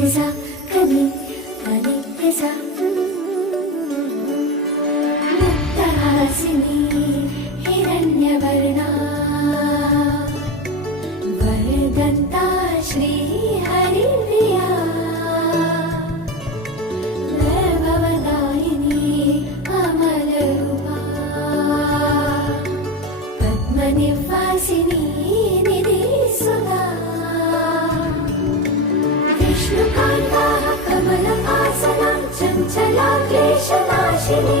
నిజా కని కని నిజా ముక్తహాసిని హిరణ్యవర్ణా వరదంతా శ్రీ హరిప్రియా వైభవదాయిని అమలరూపా పద్మనివాసిని నిధి సుధా విష్ణుకాంతా కమలహాసనా చంచలా క్లేశనాశిని